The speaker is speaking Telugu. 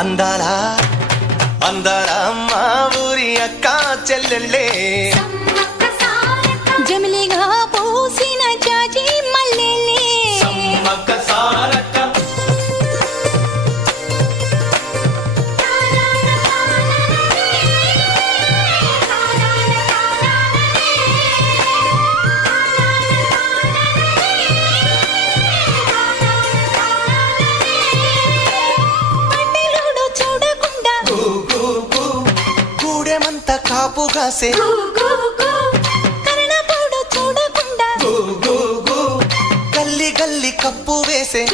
అందాల అందాల మా ఊరి అక్క చెల్లెళ్ళే జమిలిగా పూసిన జాజి మల్లెలే సమ్మక్క సారక్క పట్టెలోడు చూడకుండా గూడెమంత కాపుగాసే కరణపోడు చూడకుండా గల్లి గల్లి కప్పు వేసే